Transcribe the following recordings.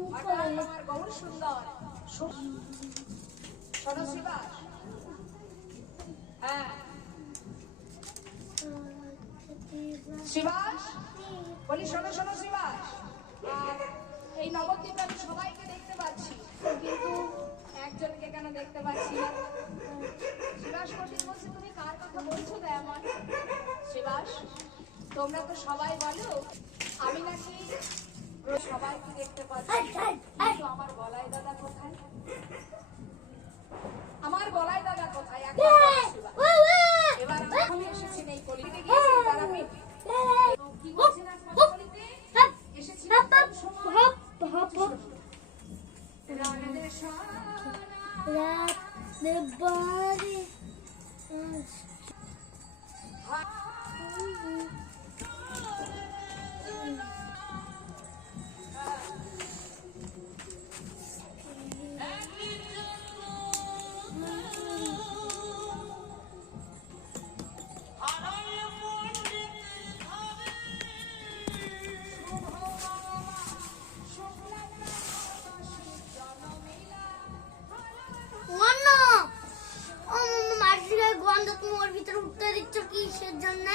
আমার গৌর সুন্দর শোনো শিবাস। হ্যাঁ শিবাস বলি, শোনো শোনো শিবাস, এই নবদ্বীপে আমি সবাইকে দেখতে পাচ্ছি, কিন্তু একজনকে কেন দেখতে পাচ্ছি না? শিবাস পণ্ডিত বলছে, তুমি কার কথা বলছো দয়াময়? শিবাস, তোমরা তো সবাই বলো আমি নাকি সবাইকে দেখতে পাচ্ছি, কিন্তু আমার বলাই দাদা কোথায়? আমার বলাই দাদা কোথায়? এবার আমি এসেছি এই কলিতে, গিয়েছি তারাপীঠ। কি বলছেন আপনার কলিতে? এসেছি রানাদের রাত বাড়ি কিসের জন্য?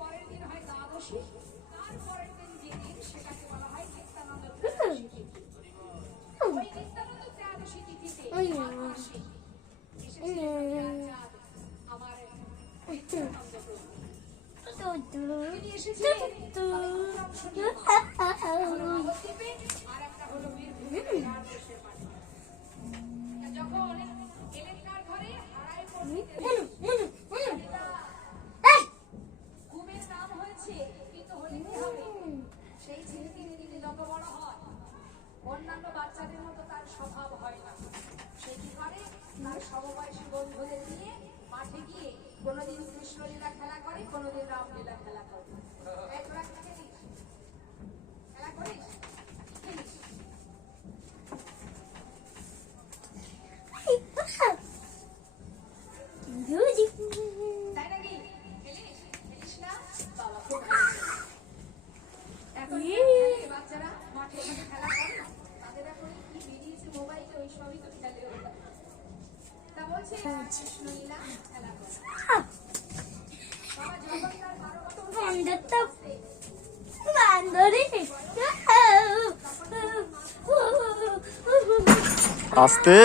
পরের দিন হয় দ্বাদশী, তারপরের দিন যেদিন সেটাকে বলা হয় নিত্যানন্দ ত্রয়োদশী তিথি। ওই নিত্যানন্দ ত্রয়োদশী তিথিতে মাঘ মাসে এসেছে আমার নিত্যানন্দ প্রভু। তিনি এসেছিলেন নবদ্বীপে, আর একটা হলো বীরভূমে বিরাটদেশের মাঠে। যখন এলেন তার ঘরে হারায় পড়তে সেই ছেলেকে যদি যত বড় হয়, অন্যান্য বাচ্চাদের মতো তার স্বভাব হয় না। সে কি করে, তার সমবয়সী বন্ধুদের নিয়ে মাঠে গিয়ে কোনোদিন কৃষ্ণলীলা খেলা করে, কোনোদিন রামলীলা খেলা করে। খেলা করিস? তাই নাকি? খেলিস না? বাবা খুব বাচ্চারা মাঠে খেলা করে না, তাদের এখন কি বেরিয়েছে মোবাইলে, ওই সবই তো খেলে। তা বলছে কৃষ্ণলীলা খেলা করে। আস্তে